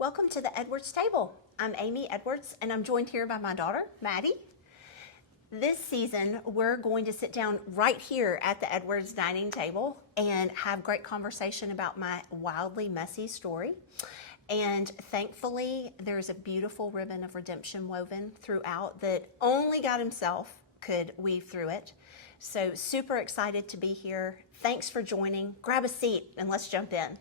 Welcome to the Edwards Table. I'm Amy Edwards, and I'm joined here by my daughter, Maddie. This season, we're going to sit down right here at the Edwards dining table and have great conversation about my wildly messy story. And thankfully, there's a beautiful ribbon of redemption woven throughout that only God Himself could weave through it. So super excited to be here. Thanks for joining. Grab a seat and let's jump in.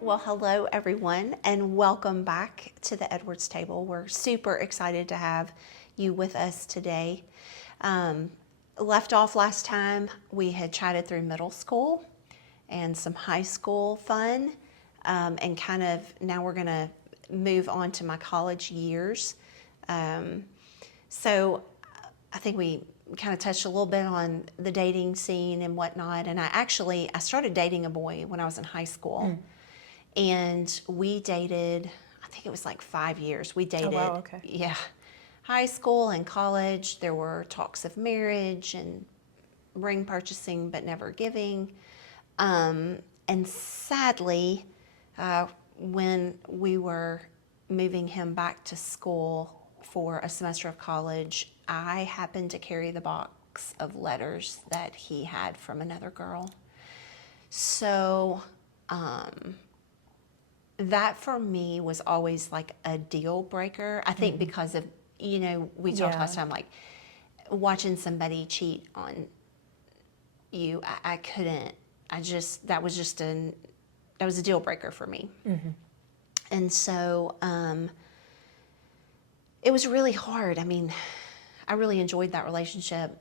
Well, hello everyone, and welcome back to the Edwards Table. We're super excited to have you with us today. Left off last time, we had chatted through middle school and some high school fun, and kind of now we're going to move on to my college years. So I think we kind of touched a little bit on the dating scene and whatnot, and I started dating a boy when I was in high school. And we dated, I think it was like 5 years. We dated, Oh, wow, okay. Yeah, high school and college. There were talks of marriage and ring purchasing, but never giving. And sadly, when we were moving him back to school for a semester of college, I happened to carry the box of letters that he had from another girl. So, that for me was always like a deal breaker. I think because of, we talked last time, like watching somebody cheat on you, I couldn't, that was a deal breaker for me. And so it was really hard. I mean, I really enjoyed that relationship,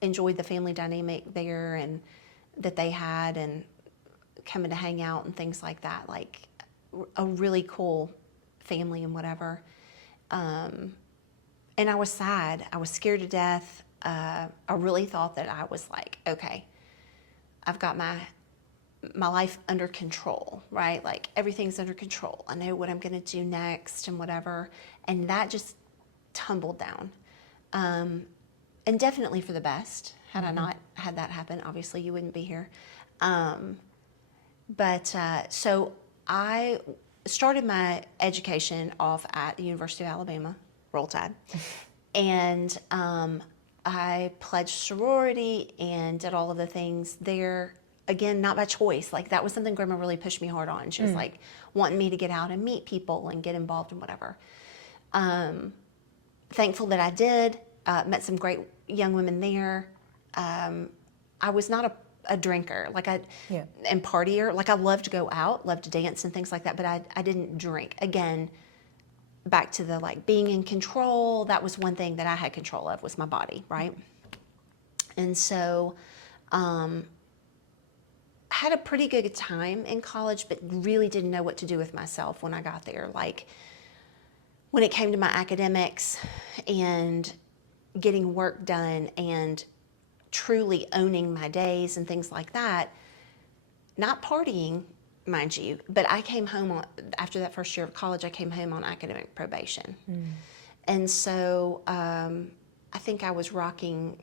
enjoyed the family dynamic there and that they had, and coming to hang out and things like that, like a really cool family and whatever. And I was sad. I was scared to death. I really thought that I was like, okay, I've got my life under control, right? Like everything's under control. I know what I'm going to do next and whatever. And that just tumbled down. And definitely for the best. Had I not had that happen, obviously you wouldn't be here. But so I started my education off at the University of Alabama, Roll Tide. And I pledged sorority and did all of the things there. Again, not by choice. Like that was something Grandma really pushed me hard on. She was like wanting me to get out and meet people and get involved in whatever. Thankful that I did. Met some great young women there. I was not a drinker, and partier. Like I loved to go out, loved to dance and things like that, but I didn't drink. Again, back to the like being in control, that was one thing that I had control of, was my body, right? And so had a pretty good time in college, but really didn't know what to do with myself when I got there. Like when it came to my academics and getting work done and truly owning my days and things like that, not partying, mind you, but I came home after that first year of college, I came home on academic probation. And so I think I was rocking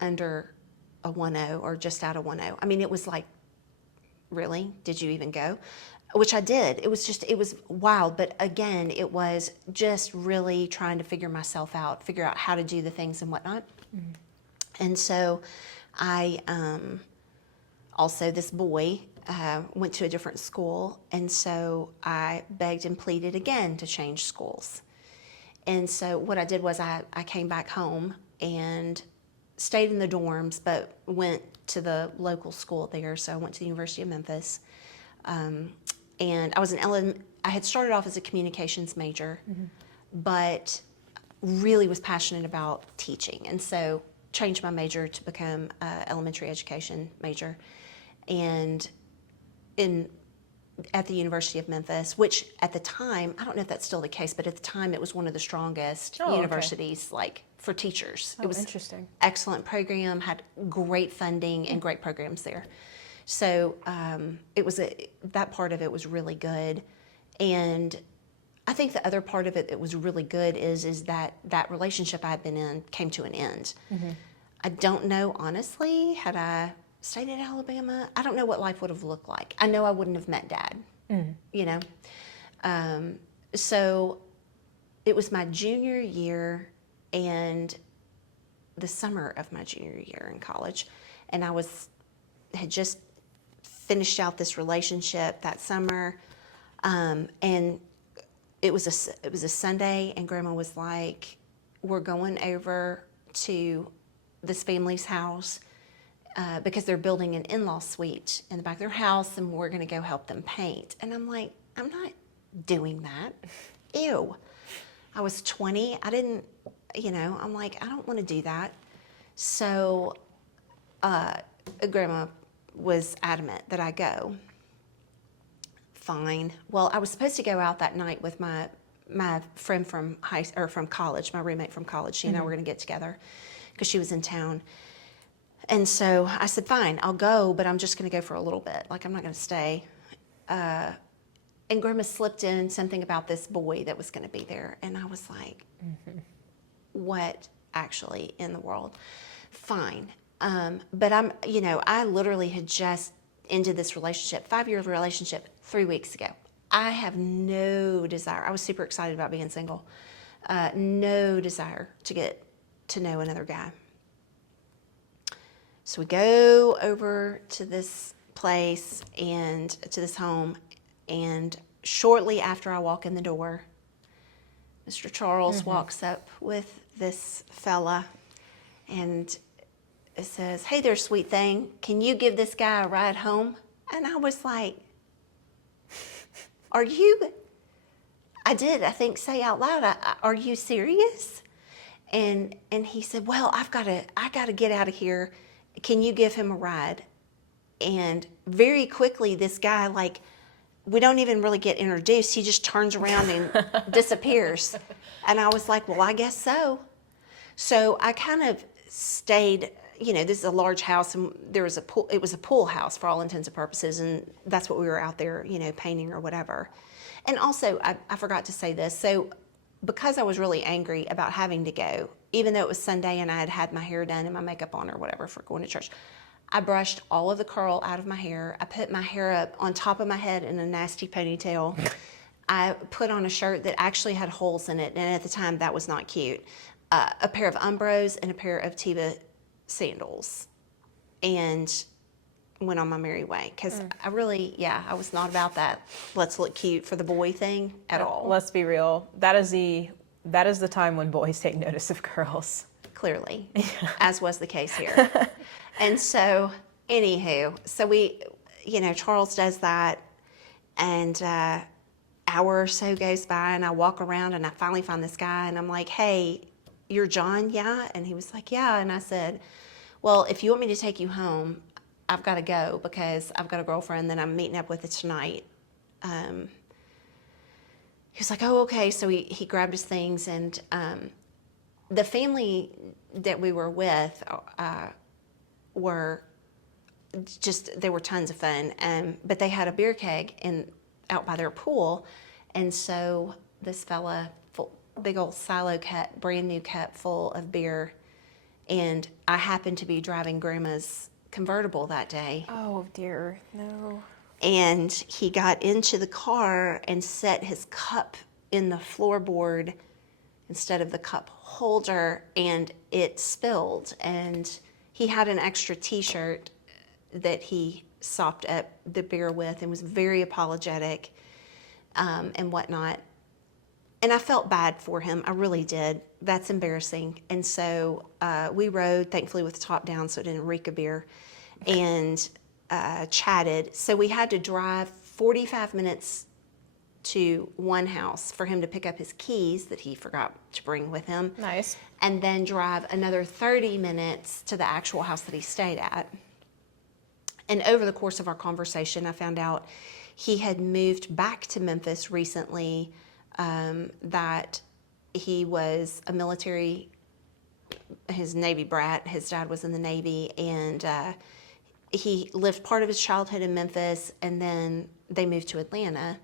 under a 1.0 or just out of 1.0. I mean, it was like, really? Did you even go? Which I did. It was wild. But again, it was just really trying to figure myself out, figure out how to do the things and whatnot. And so I also, this boy went to a different school, and so I begged and pleaded again to change schools. And so what I did was I came back home and stayed in the dorms, but went to the local school there. So I went to the University of Memphis, and I was I had started off as a communications major, but really was passionate about teaching, and so changed my major to become an elementary education major, and at the University of Memphis, which at the time, I don't know if that's still the case, but at the time it was one of the strongest universities like for teachers. It was interesting. Excellent program, had great funding and great programs there. So that part of it was really good. And I think the other part of it that was really good is that relationship I had been in came to an end. I don't know, honestly, had I stayed in Alabama, I don't know what life would have looked like. I know I wouldn't have met Dad, you know. So it was my junior year and the summer of my junior year in college, and had just finished out this relationship that summer, and it was a Sunday, and Grandma was like, "We're going over to this family's house because they're building an in-law suite in the back of their house, and we're going to go help them paint." And I'm like, "I'm not doing that. Ew." I was 20. I didn't, I'm like, I don't want to do that. So Grandma was adamant that I go. Fine. Well, I was supposed to go out that night with my friend from from college, my roommate from college. She and I were going to get together because she was in town. And so I said, fine, I'll go, but I'm just going to go for a little bit. Like, I'm not going to stay. And Grandma slipped in something about this boy that was going to be there. And I was like, what actually in the world? Fine. But I literally had just ended this relationship, 5-year relationship, 3 weeks ago. I have no desire. I was super excited about being single. No desire to get to know another guy. So we go over to this place and to this home, and shortly after I walk in the door, Mr. Charles walks up with this fella and it says, "Hey there, sweet thing, can you give this guy a ride home?" And I was like, I did, I think, say out loud, "Are you serious?" And he said, "Well, I gotta get out of here. Can you give him a ride?" And very quickly, this guy, like, we don't even really get introduced. He just turns around and disappears. And I was like, well, I guess so. So I kind of stayed, this is a large house, and there was a pool. It was a pool house for all intents and purposes, and that's what we were out there, painting or whatever. And also, I forgot to say this. So because I was really angry about having to go, even though it was Sunday and I had had my hair done and my makeup on or whatever for going to church, I brushed all of the curl out of my hair. I put my hair up on top of my head in a nasty ponytail. I put on a shirt that actually had holes in it, and at the time that was not cute. A pair of Umbros and a pair of Teva sandals, and went on my merry way. Because I was not about that let's look cute for the boy thing at all. Let's be real. That is the time when boys take notice of girls. Clearly, as was the case here. And so, anywho, so we, Charles does that, and hour or so goes by, and I walk around, and I finally find this guy, and I'm like, "Hey, you're John, yeah?" And he was like, "Yeah." And I said, "Well, if you want me to take you home, I've got to go because I've got a girlfriend that I'm meeting up with tonight." He was like, "Oh, okay." So he grabbed his things, and the family that we were with they were tons of fun, but they had a beer keg out by their pool, and so this fella, big old silo cup, brand new cup full of beer, and I happened to be driving Grandma's convertible that day. Oh dear, no. And he got into the car and set his cup in the floorboard instead of the cup holder, and it spilled. And he had an extra t-shirt that he sopped up the beer with and was very apologetic and whatnot. And I felt bad for him. I really did. That's embarrassing. And so we rode, thankfully, with the top down so it didn't reek of beer, and chatted. So we had to drive 45 minutes to one house for him to pick up his keys that he forgot to bring with him. Nice. And then drive another 30 minutes to the actual house that he stayed at. And over the course of our conversation, I found out he had moved back to Memphis recently, that he was a military, his Navy brat. His dad was in the Navy, and he lived part of his childhood in Memphis, and then they moved to Atlanta.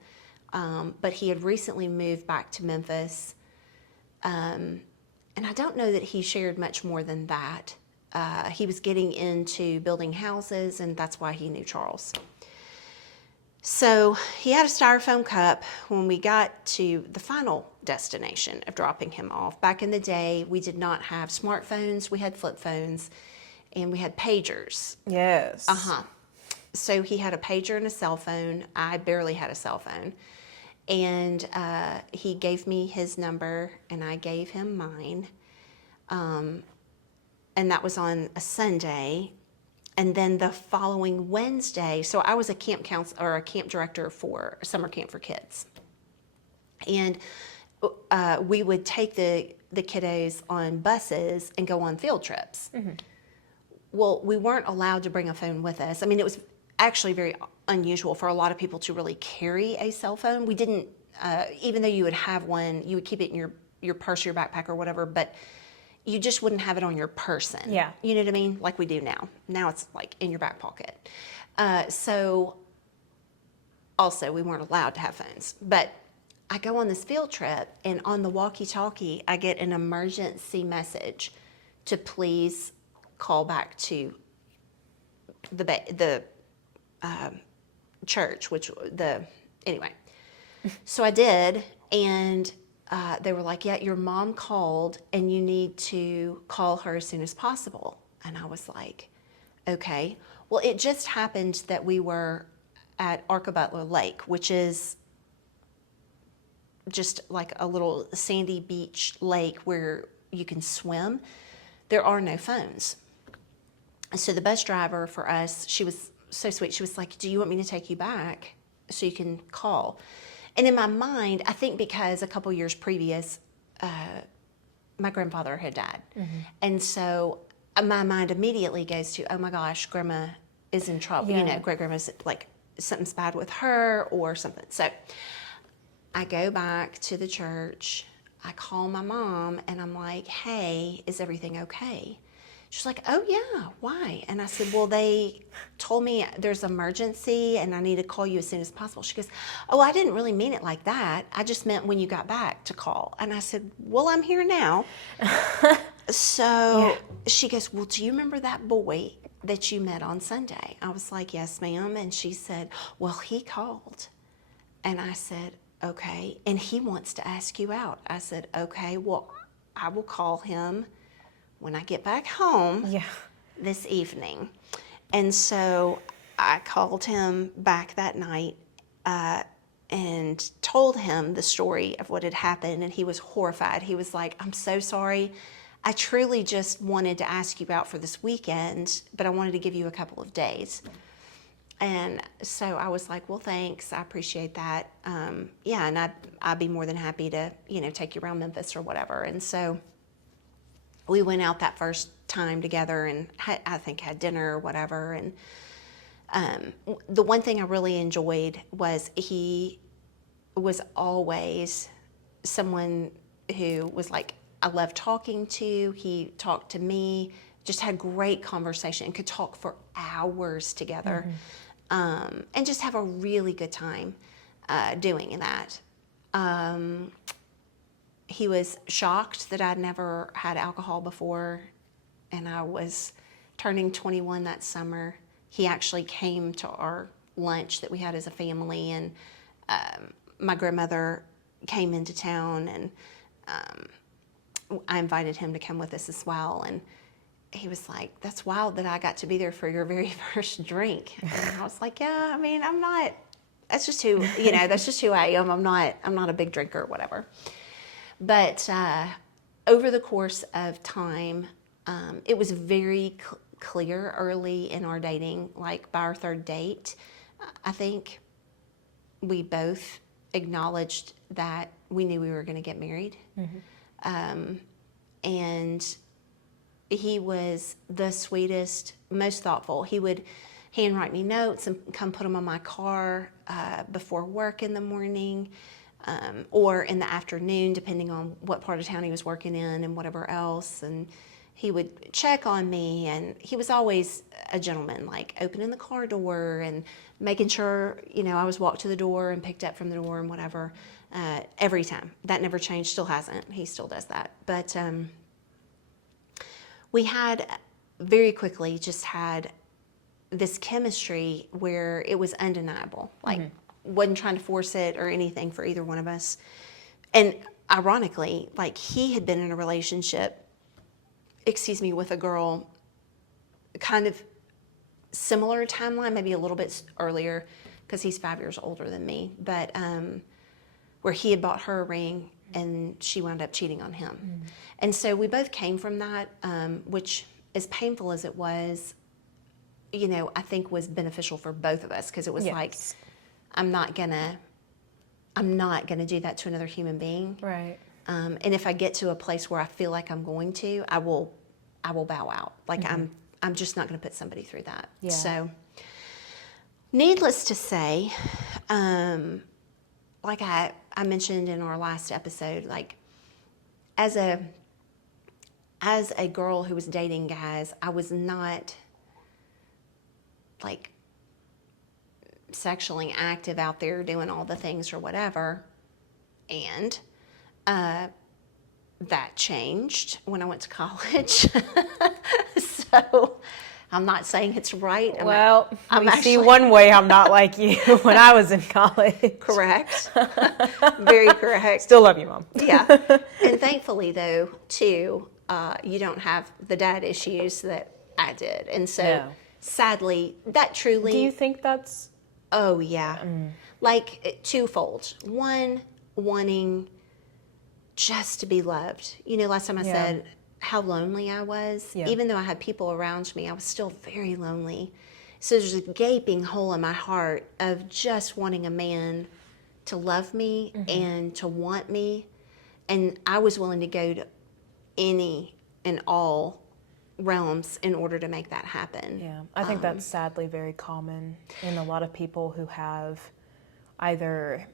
But he had recently moved back to Memphis, and I don't know that he shared much more than that. he was getting into building houses, and that's why he knew Charles. So he had a styrofoam cup when we got to the final destination of dropping him off. Back in the day, we did not have smartphones. We had flip phones, and we had pagers. Yes. So he had a pager and a cell phone. I barely had a cell phone. And he gave me his number, and I gave him mine. And that was on a Sunday. And then the following Wednesday, so I was a camp counselor or a camp director for a summer camp for kids. And we would take the kiddos on buses and go on field trips. Well, we weren't allowed to bring a phone with us. I mean, it was actually very unusual for a lot of people to really carry a cell phone. We didn't, even though you would have one, you would keep it in your purse or your backpack or whatever, but you just wouldn't have it on your person. Yeah. You know what I mean? Like we do now. Now it's like in your back pocket. So also we weren't allowed to have phones. But I go on this field trip, and on the walkie-talkie, I get an emergency message to please call back to the church, anyway. So I did, and they were like, yeah, your mom called, and you need to call her as soon as possible. And I was like, okay. Well, it just happened that we were at Butler Lake, which is just like a little sandy beach lake where you can swim. There are no phones. So the bus driver for us, she was so sweet. She was like, do you want me to take you back so you can call? And in my mind, I think because a couple years previous, my grandfather had died. And so my mind immediately goes to, oh my gosh, grandma is in trouble. Yeah. You know, great grandma's like, something's bad with her or something. So I go back to the church. I call my mom, and I'm like, hey, is everything okay? She's like, oh yeah, why? And I said, well, they told me there's an emergency and I need to call you as soon as possible. She goes, oh, I didn't really mean it like that. I just meant when you got back to call. And I said, well, I'm here now. So she goes, well, do you remember that boy that you met on Sunday? I was like, yes, ma'am. And she said, well, he called. And I said, okay. And he wants to ask you out. I said, okay, well, I will call him when I get back home this evening. And so I called him back that night and told him the story of what had happened, and he was horrified. He was like, I'm so sorry. I truly just wanted to ask you out for this weekend, but I wanted to give you a couple of days. And so I was like, well, thanks. I appreciate that. And I'd be more than happy to, take you around Memphis or whatever. And so we went out that first time together and had dinner or whatever. And the one thing I really enjoyed was he was always someone who was like, I love talking to. He talked to me, just had great conversation and could talk for hours together. And just have a really good time doing that. He was shocked that I'd never had alcohol before, and I was turning 21 that summer. He actually came to our lunch that we had as a family, and my grandmother came into town, and I invited him to come with us as well. And he was like, that's wild that I got to be there for your very first drink. And I was like, yeah, I mean, I'm not, that's just who I am. I'm not a big drinker or whatever. But over the course of time, it was very clear early in our dating, like by our third date, I think we both acknowledged that we knew we were going to get married. And he was the sweetest, most thoughtful. He would handwrite me notes and come put them on my car before work in the morning. Or in the afternoon, depending on what part of town he was working in and whatever else. And he would check on me, and he was always a gentleman, like opening the car door and making sure, I was walked to the door and picked up from the door and whatever, every time. That never changed, still hasn't. He still does that. But we had very quickly just had this chemistry where it was undeniable. Like, wasn't trying to force it or anything for either one of us. And ironically, like, he had been in a relationship, with a girl kind of similar timeline, maybe a little bit earlier, because he's 5 years older than me, but where he had bought her a ring and she wound up cheating on him. And so we both came from that, which, as painful as it was, I think was beneficial for both of us, because it was like, I'm not gonna do that to another human being. Right. And if I get to a place where I feel like I'm going to, I will bow out. Like, I'm just not going to put somebody through that. Yeah. So, needless to say, like I mentioned in our last episode, like, as a girl who was dating guys, I was not like sexually active out there doing all the things or whatever. And that changed when I went to college. So I'm not saying it's right. We see one way I'm not like you when I was in college. Correct. Very correct. Still love you, Mom. Yeah. And thankfully, though, too, you don't have the dad issues that I did. And so, sadly, that truly... Do you think that's... Oh, yeah. Like, twofold. One, wanting just to be loved. Last time I said how lonely I was. Yeah. Even though I had people around me, I was still very lonely. So there's a gaping hole in my heart of just wanting a man to love me and to want me. And I was willing to go to any and all realms in order to make that happen. Yeah, I think that's sadly very common in a lot of people who have either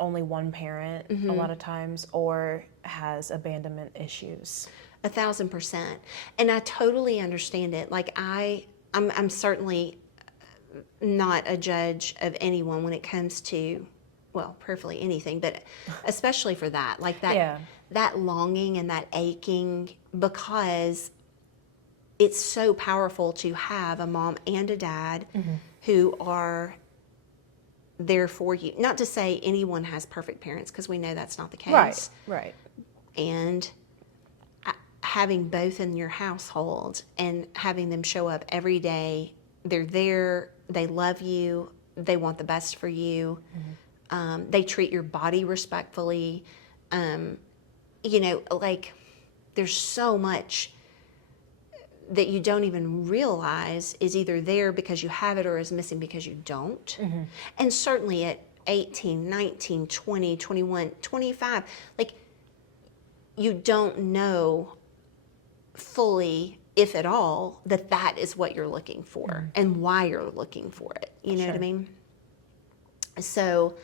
only one parent a lot of times, or has abandonment issues. 1,000%. And I totally understand it. Like, I'm certainly not a judge of anyone when it comes to, well, prayerfully anything, but especially for that. Like, that longing and that aching, because it's so powerful to have a mom and a dad who are there for you. Not to say anyone has perfect parents, because we know that's not the case. Right. And having both in your household and having them show up every day, they're there, they love you, they want the best for you, they treat your body respectfully. Like, there's so much that you don't even realize is either there because you have it or is missing because you don't. And certainly at 18, 19, 20, 21, 25, like, you don't know fully, if at all, that is what you're looking for and why you're looking for it. You know what I mean? So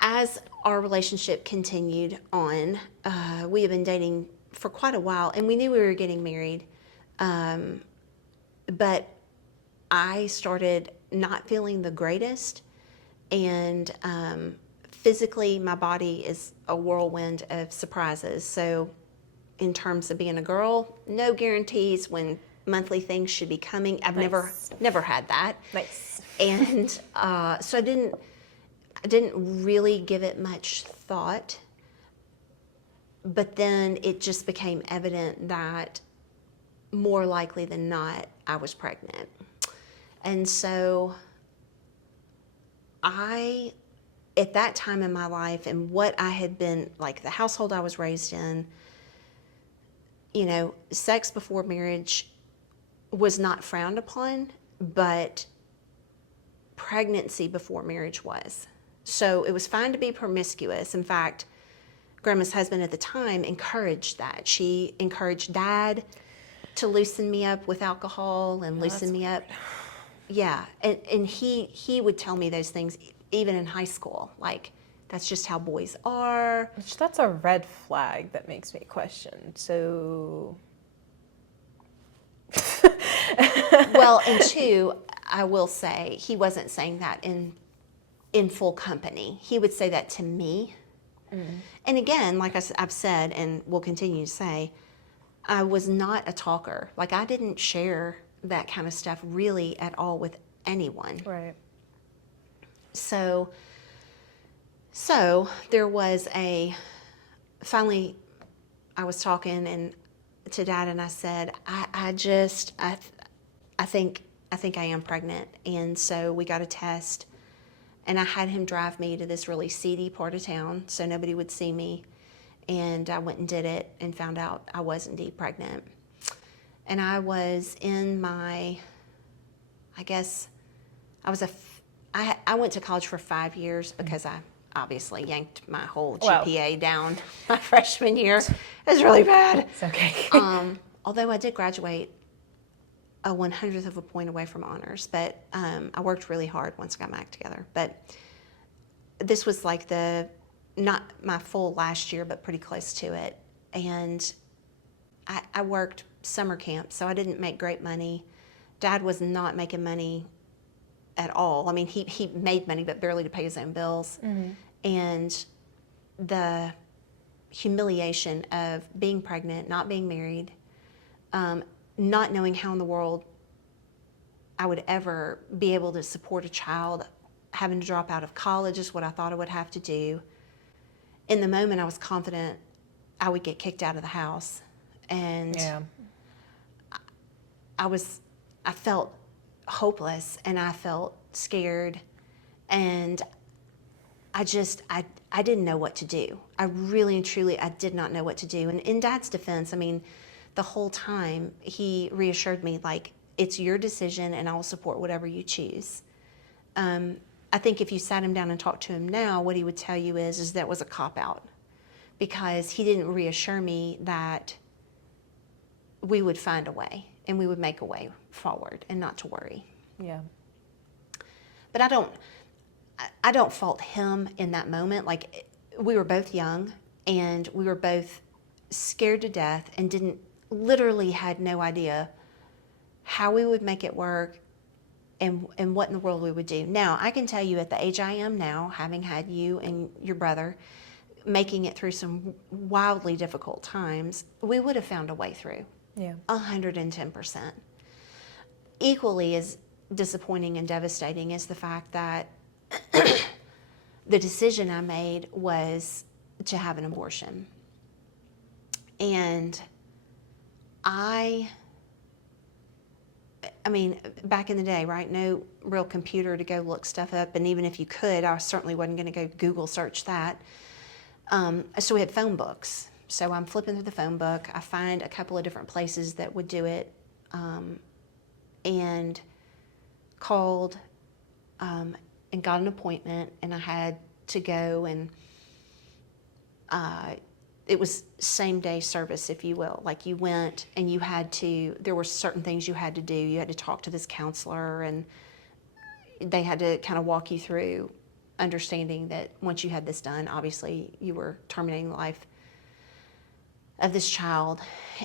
as our relationship continued on, we had been dating for quite a while, and we knew we were getting married, but I started not feeling the greatest, and physically my body is a whirlwind of surprises. So in terms of being a girl, no guarantees when monthly things should be coming. I've never had that. Nice. And so I didn't really give it much thought. But then it just became evident that more likely than not, I was pregnant. And so at that time in my life and what I had been, like, the household I was raised in, sex before marriage was not frowned upon, but pregnancy before marriage was. So it was fine to be promiscuous. In fact, Grandma's husband at the time encouraged that. She encouraged Dad to loosen me up with alcohol and loosen me up. Yeah, and he would tell me those things even in high school. Like, that's just how boys are. Which, that's a red flag that makes me question. So... Well, and two, I will say, he wasn't saying that in full company. He would say that to me. And again, like I've said and will continue to say, I was not a talker. Like, I didn't share that kind of stuff really at all with anyone. Right. So there was finally I was talking to Dad, and I said, I think I am pregnant. And so we got a test, and I had him drive me to this really seedy part of town so nobody would see me. And I went and did it and found out I was indeed pregnant. And I was in my, I guess, I went to college for 5 years because I obviously yanked my whole GPA down my freshman year. It was really bad. It's okay. Although I did graduate a 100th of a point away from honors, but I worked really hard once I got my act together. But this was like not my full last year, but pretty close to it. And I worked summer camp, so I didn't make great money. Dad was not making money at all. I mean, he made money, but barely to pay his own bills. Mm-hmm. And the humiliation of being pregnant, not being married, not knowing how in the world I would ever be able to support a child, having to drop out of college is what I thought I would have to do. In the moment, I was confident I would get kicked out of the house. And I felt hopeless, and I felt scared, and I didn't know what to do. I really and truly, I did not know what to do. And in Dad's defense, I mean, the whole time he reassured me, like, it's your decision and I'll support whatever you choose. I think if you sat him down and talked to him now, what he would tell you is that was a cop-out, because he didn't reassure me that we would find a way and we would make a way forward and not to worry. Yeah. But I don't fault him in that moment. Like, we were both young and we were both scared to death and literally had no idea how we would make it work and what in the world we would do. Now, I can tell you at the age I am now, having had you and your brother, making it through some wildly difficult times, we would have found a way through. Yeah. 110%. Equally as disappointing and devastating is the fact that the decision I made was to have an abortion. And I mean, back in the day, right? No real computer to go look stuff up. And even if you could, I certainly wasn't going to go Google search that. So we had phone books. So I'm flipping through the phone book. I find a couple of different places that would do it, and called and got an appointment. And I had to go, and it was same day service, if you will. Like, you went and there were certain things you had to do. You had to talk to this counselor, and they had to kind of walk you through understanding that once you had this done, obviously you were terminating the life of this child.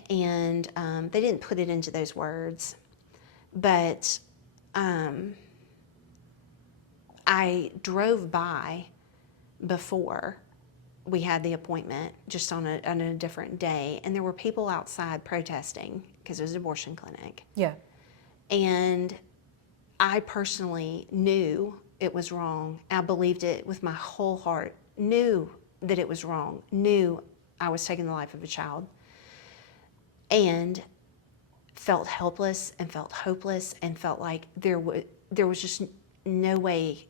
And they didn't put it into those words, but I drove by before we had the appointment, just on a different day, and there were people outside protesting because it was an abortion clinic. Yeah. And I personally knew it was wrong. I believed it with my whole heart, knew that it was wrong, knew I was taking the life of a child, and felt helpless and felt hopeless and felt like there was just no way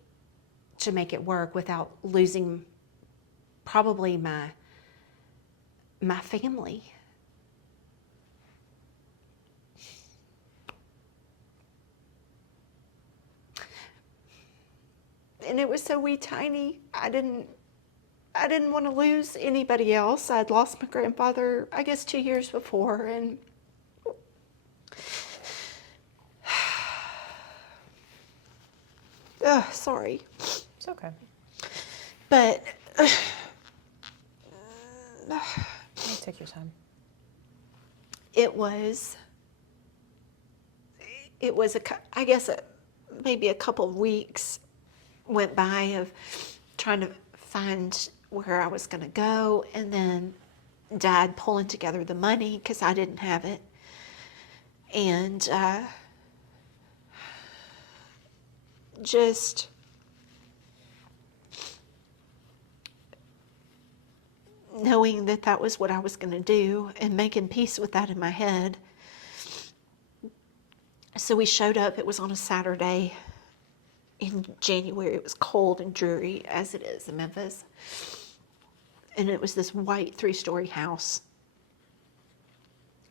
to make it work without losing probably my family. And it was so wee tiny. I didn't want to lose anybody else. I'd lost my grandfather, I guess, 2 years before, and sorry. It's okay. But Take your time. It was I guess maybe a couple of weeks went by of trying to find where I was going to go, and then Dad pulling together the money because I didn't have it. And just knowing that that was what I was going to do and making peace with that in my head. So we showed up. It was on a Saturday in January. It was cold and dreary, as it is in Memphis. And it was this white 3-story house.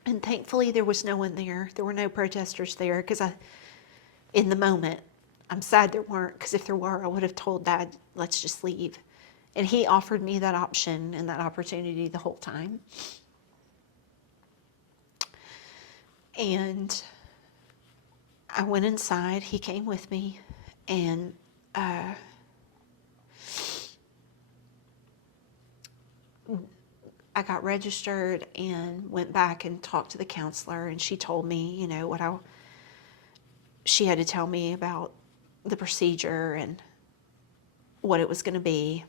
And thankfully, there was no one there. There were no protesters there because in the moment, I'm sad there weren't, because if there were, I would have told Dad, let's just leave. And he offered me that option and that opportunity the whole time. And I went inside. He came with me, and I got registered and went back and talked to the counselor, and she told me, you know, she had to tell me about the procedure and what it was going to be.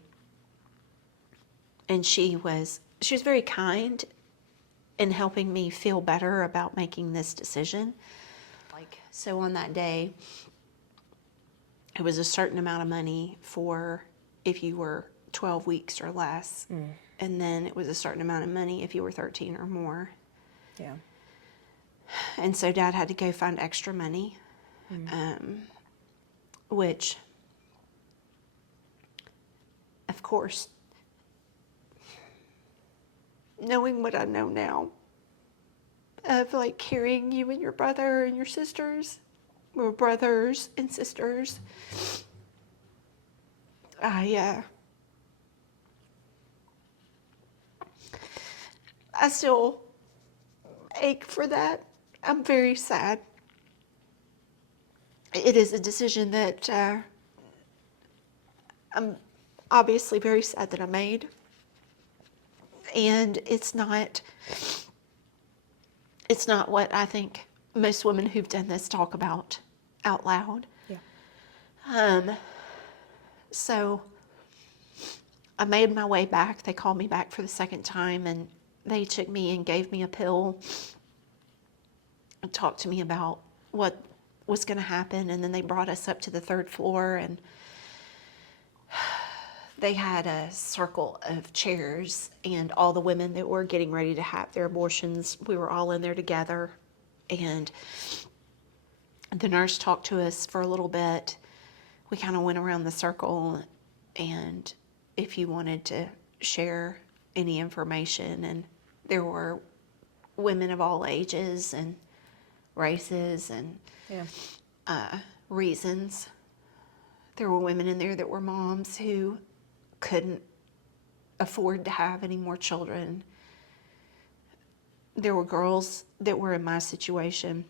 And she was very kind in helping me feel better about making this decision. So on that day, it was a certain amount of money for if you were 12 weeks or less. And then it was a certain amount of money if you were 13 or more. Yeah. And so Dad had to go find extra money, which, of course, knowing what I know now, of like carrying you and your brother and your sisters, or brothers and sisters, I still ache for that. I'm very sad. It is a decision that I'm obviously very sad that I made. And it's not what I think most women who've done this talk about out loud. Yeah. So I made my way back. They called me back for the second time, and they took me and gave me a pill and talked to me about what was going to happen. And then they brought us up to the 3rd floor, and they had a circle of chairs, and all the women that were getting ready to have their abortions, we were all in there together. And the nurse talked to us for a little bit. We kind of went around the circle, and if you wanted to share any information, and there were women of all ages and races and reasons. There were women in there that were moms who couldn't afford to have any more children. There were girls that were in my situation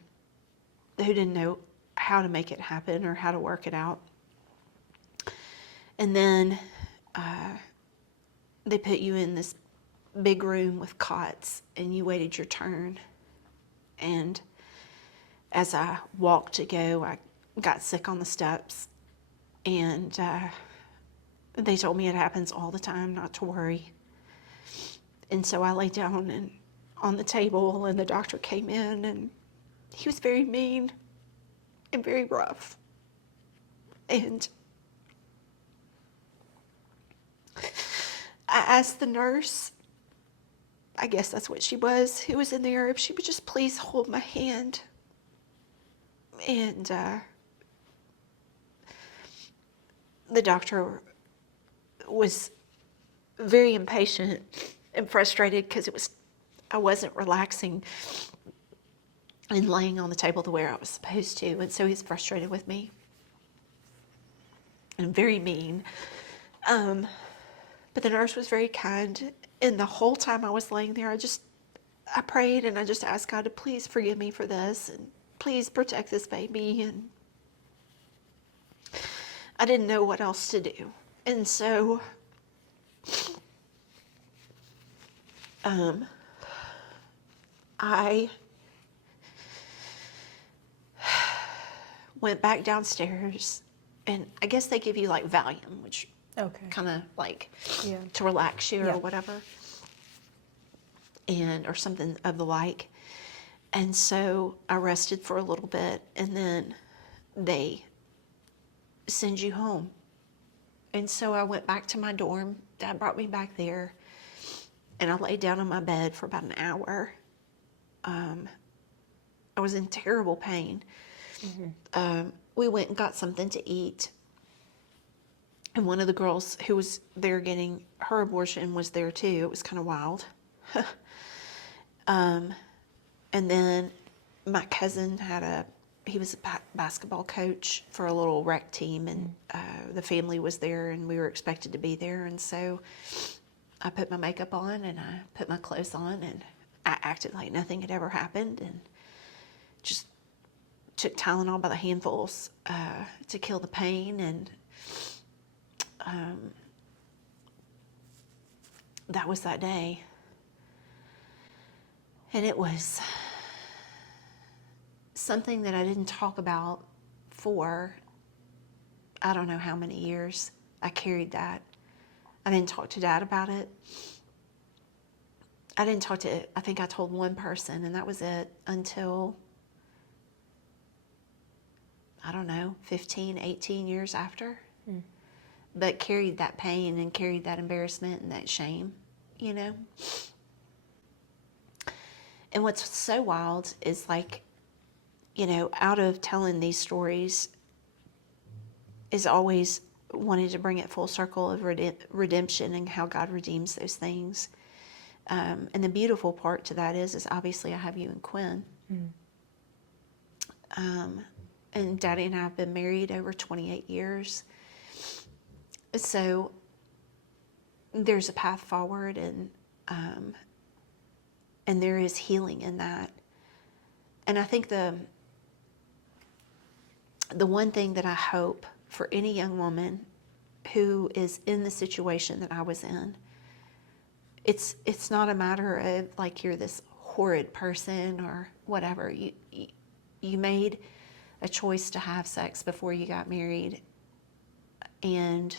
who didn't know how to make it happen or how to work it out. And then they put you in this big room with cots, and you waited your turn. And as I walked to go, I got sick on the steps, and they told me it happens all the time, not to worry. And so I lay down on the table, and the doctor came in, and he was very mean and very rough. And I asked the nurse, I guess that's what she was, who was in there, if she would just please hold my hand. And the doctor was very impatient and frustrated because I wasn't relaxing and laying on the table the way I was supposed to. And so he's frustrated with me and very mean. But the nurse was very kind. And the whole time I was laying there, I prayed, and I just asked God to please forgive me for this, and please protect this baby. And I didn't know what else to do. And so I went back downstairs, and I guess they give you like Valium, which kind of like to relax you or whatever. or something of the like. And so I rested for a little bit, and then they send you home. And so I went back to my dorm. Dad brought me back there, and I laid down on my bed for about an hour. I was in terrible pain. We went and got something to eat, and one of the girls who was there getting her abortion was there too. It was kind of wild. And then my cousin he was a basketball coach for a little rec team, and the family was there, and we were expected to be there. And so I put my makeup on, and I put my clothes on, and I acted like nothing had ever happened, and just took Tylenol by the handfuls to kill the pain. And that was that day. And it was something that I didn't talk about for I don't know how many years. I carried that. I didn't talk to Dad about it. I think I told one person, and that was it until, I don't know, 15, 18 years after. But carried that pain and carried that embarrassment and that shame, you know? And what's so wild is, like, you know, out of telling these stories is always wanting to bring it full circle of redemption and how God redeems those things. And the beautiful part to that is obviously I have you and Quinn. And Daddy and I have been married over 28 years. So there's a path forward, and there is healing in that. And I think the one thing that I hope for any young woman who is in the situation that I was in, it's not a matter of like you're this horrid person or whatever. You made a choice to have sex before you got married, and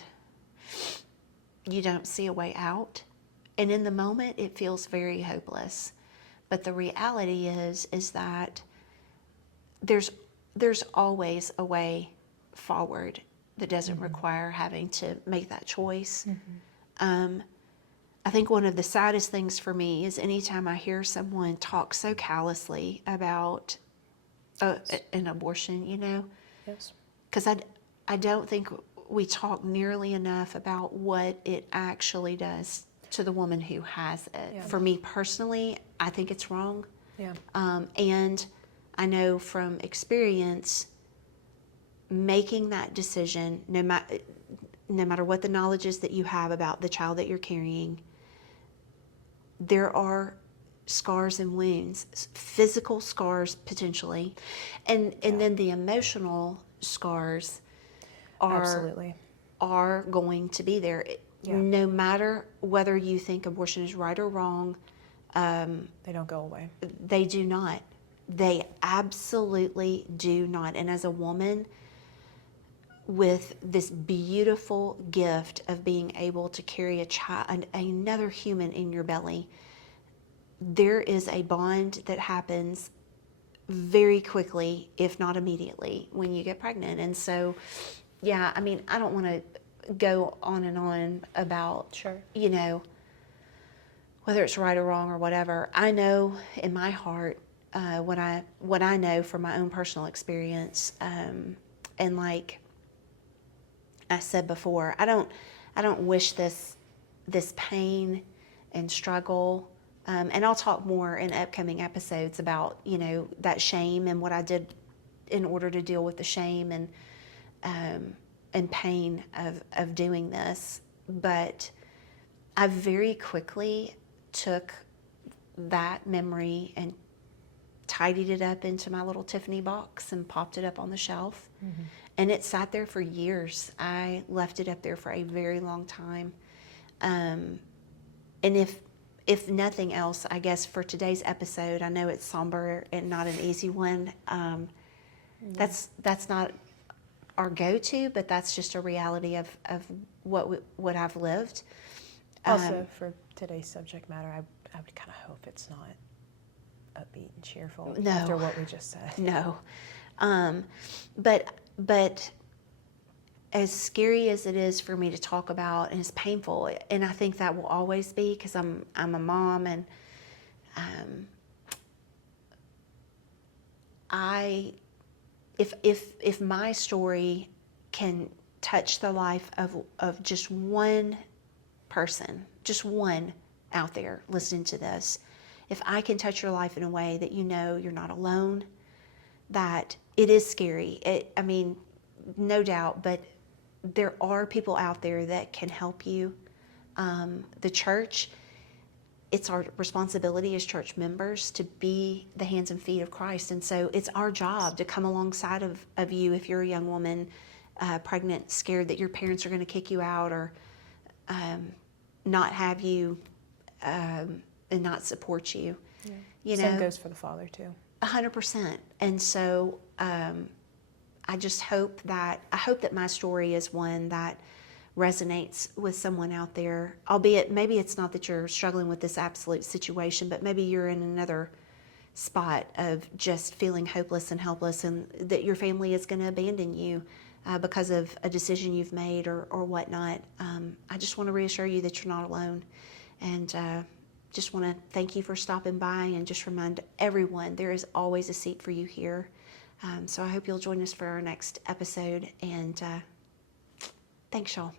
you don't see a way out. And in the moment, it feels very hopeless. But the reality is that there's always a way forward that doesn't require having to make that choice. I think one of the saddest things for me is anytime I hear someone talk so callously about an abortion, you know? Yes. Because I don't think we talk nearly enough about what it actually does to the woman who has it. Yeah. For me personally, I think it's wrong. Yeah. And I know from experience, making that decision, no matter what the knowledge is that you have about the child that you're carrying, there are scars and wounds, physical scars potentially, and then the emotional scars Absolutely. are going to be there. Yeah. No matter whether you think abortion is right or wrong, They don't go away. they do not. They absolutely do not. And as a woman with this beautiful gift of being able to carry a child, another human in your belly, there is a bond that happens very quickly, if not immediately, when you get pregnant. And so, yeah, I mean, I don't want to go on and on about, Sure. you know, whether it's right or wrong or whatever. I know in my heart what I know from my own personal experience, and like I said before, I don't wish this pain and struggle. And I'll talk more in upcoming episodes about, you know, that shame and what I did in order to deal with the shame and pain of doing this. But I very quickly took that memory and tidied it up into my little Tiffany box and popped it up on the shelf. And it sat there for years. I left it up there for a very long time. And if nothing else, I guess for today's episode, I know it's somber and not an easy one. That's not our go-to, but that's just a reality of what I've lived. Also, for today's subject matter, I would kind of hope it's not upbeat and cheerful No. after what we just said. No. But as scary as it is for me to talk about, and it's painful, and I think that will always be, because I'm a mom, and if my story can touch the life of just one person, just one out there listening to this, if I can touch your life in a way that you know you're not alone, that it is scary. I mean, no doubt, but there are people out there that can help you. The church, it's our responsibility as church members to be the hands and feet of Christ. And so it's our job to come alongside of you if you're a young woman, pregnant, scared that your parents are going to kick you out or not have you and not support you. Yeah. You Same know, goes for the father too. 100%. And so I just hope that my story is one that resonates with someone out there, albeit maybe it's not that you're struggling with this absolute situation, but maybe you're in another spot of just feeling hopeless and helpless, and that your family is going to abandon you because of a decision you've made or whatnot. I just want to reassure you that you're not alone, and just want to thank you for stopping by, and just remind everyone there is always a seat for you here. So I hope you'll join us for our next episode, and thanks, y'all.